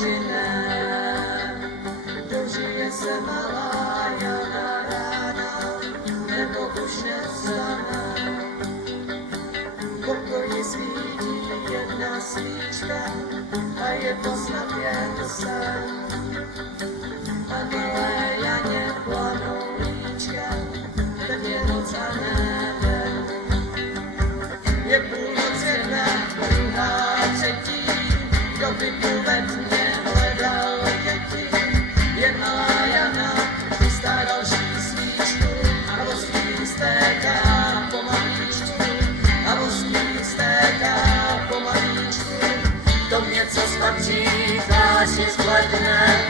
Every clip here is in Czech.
počinem. Dožije se malá Jana rána, nebo už nevstane. V pokoji svítí jedna svíčka a je to snad jen sen. A malé Janě planou líčka, teď je noc a nebe. Je půlnoc jedna, druhá, třetí, kdo by ve tmě hledal děti. Je malá Jana, chystá další svíčku a voský stéká pomalíčku. A voský stéká pomalíčku. To něco spatří, tváři zbledne,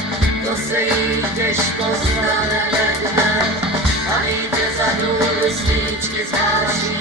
to se jí těžko stane ve dne. A víte za důl svíčky zváží,